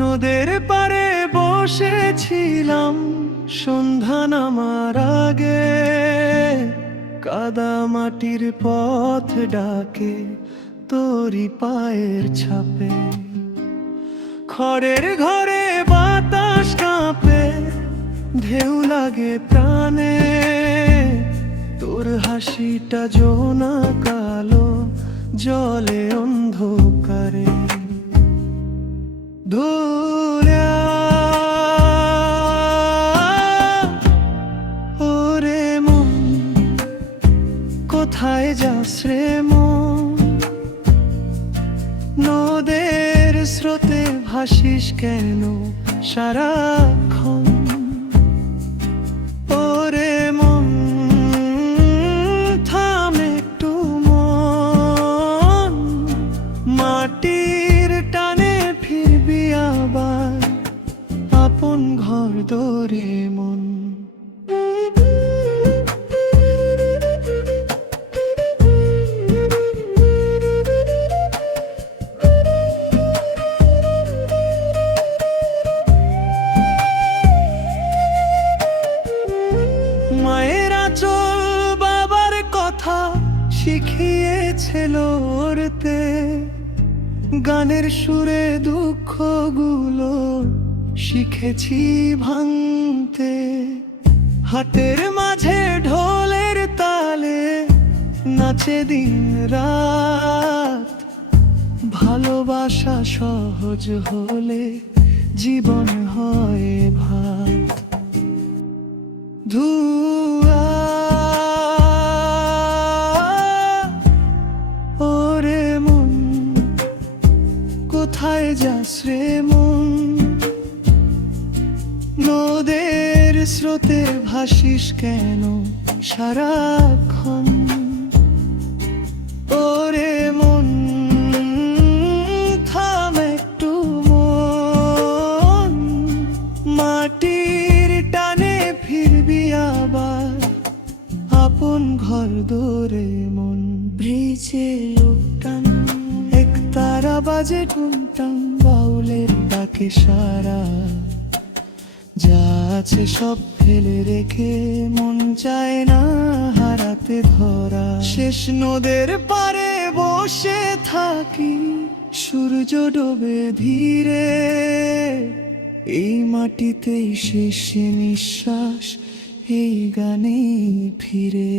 নদের পাড়ে বসেছিলাম সন্ধ্যা নামার আগে, কাদা মাটির পথ ডাকে তোরি পায়ের ছাপে। খড়ের ঘরে বাতাস কাঁপে, ঢেউ লাগে প্রাণে, তোর হাসিটা জোনা কালো জলে অন্ধকারে। ধুলিয়া ওরে মন, কোথায় যাস রে মন? নদের স্রোতে ভাসিস কেন সারাক্ষণ? ওরে মন, থাম একটু মন, মাটির টানে ফিরবি আবার আপন ঘর দোরে মন। মায়ের আঁচল বাবার কথা শিখিয়েছে লড়তে, গানের সুরে দুঃখগুলো শিখেছি ভাঙতে। হাতের মাঝে ঢোলের তালে নাচে দিন রাত, ভালোবাসা সহজ হলে জীবন হয় ভাত। ধুয়া ওরে মন, কোথায় যাস রে মন? নদের স্রোতে ভাসিস কেন সারাক্ষণ? ওরে মন, থাম একটু মন, মাটির টানে ফিরবি আবার আপন ঘর দোরে মন। ব্রিজে লোকটান একতারা বাজে টুনটান, বাউলের ডাকে সারা, যা আছে সব ফেলে রেখে মন চায় না হারাতে ধরা। শেষ নদের পারে বসে থাকি, সূর্য ডোবে ধীরে, এই মাটিতেই শেষ নিঃশ্বাস, এই গানেই ফিরে।